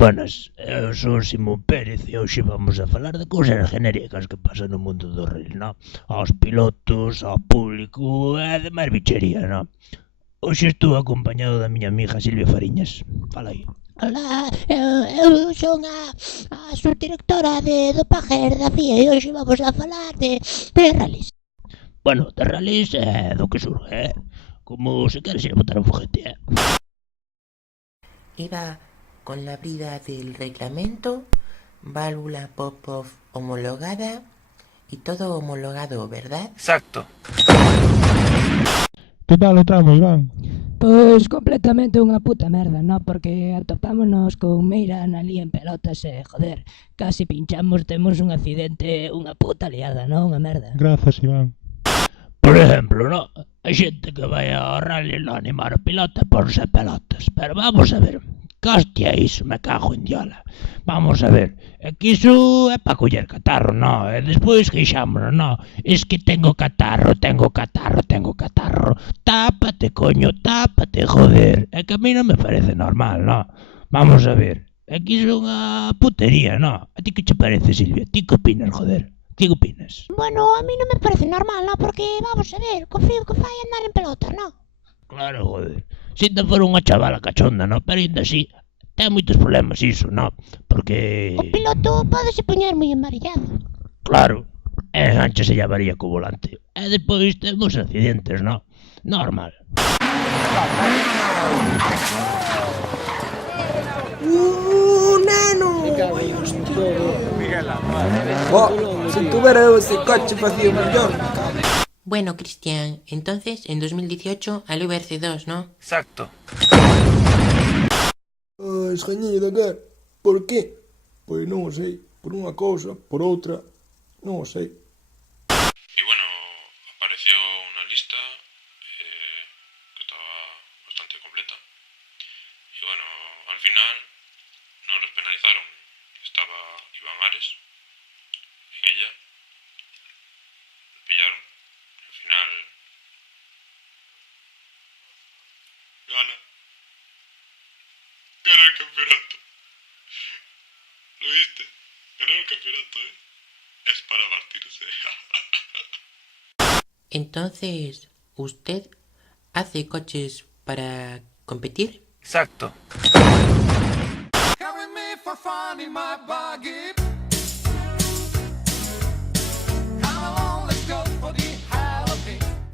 Buenas, eu son Simón Pérez e hoxe vamos a falar de cousas genéricas que pasan no mundo do reel, non? Aos pilotos, ao público e demais bichería, non? Hoxe estou acompañado da miña amiga Silvia Fariñas. Fala aí. Ola, eu son a subdirectora de dopaje da FIA e hoxe vamos a falar de rallies. Bueno, de rallies do que surge, como se queres ir a botar un foguete, Iba con la brida del reglamento, válvula pop-off homologada y todo homologado, ¿verdad? Exacto. Que tal o tramo, Iván? Pois completamente unha puta merda, no? Porque atopámonos con Meirán ali en pelotas e, joder, casi pinchamos, temos un accidente, unha puta liada, non? Unha merda. Grazas, Iván. Por exemplo, non? A xente que vai ao rally non animar o piloto ponse pelotas. Pero vamos a ver, que hostia é iso, me cago en diola. Vamos a ver, é que iso é pa coller catarro, non? E despois queixámonos, non? Es que tengo catarro. Tápate, coño, tápate, joder. É que a mí non me parece normal, non? Vamos a ver, é que iso é unha putería, non? A ti que che parece, Silvia? Ti que opinas, joder? Ti que opinas? Bueno, a mí non me parece normal, no? Porque, vamos a ver, co frío que fai andar en pelota, no? Claro, joder. Se ainda for unha chavala cachonda, non? Pero ainda así, ten moitos problemas iso, non? Porque... O piloto pódese poñer moi embarillado. Claro, enganchase a varía co volante. E despois temos accidentes, non? Normal. Neno! Se tuviera ese coche facía millón. Bueno, Cristian, entonces en 2018 al VRC2, ¿no? Exacto. Esgañida, que? Por qué? Pois non o sei. Por unha cousa, por outra, non o sei. Y bueno, apareció una lista que estaba bastante completa. Y bueno, al final no los penalizaron. Estaba Iván Ares en ella. Lo pillaron. Al final gana. Ganó el campeonato. ¿Lo viste? Ganó el campeonato, ¿eh? Es para partirse. Entonces, ¿usted hace coches para competir? Exacto. Carry me for fun in my buggy.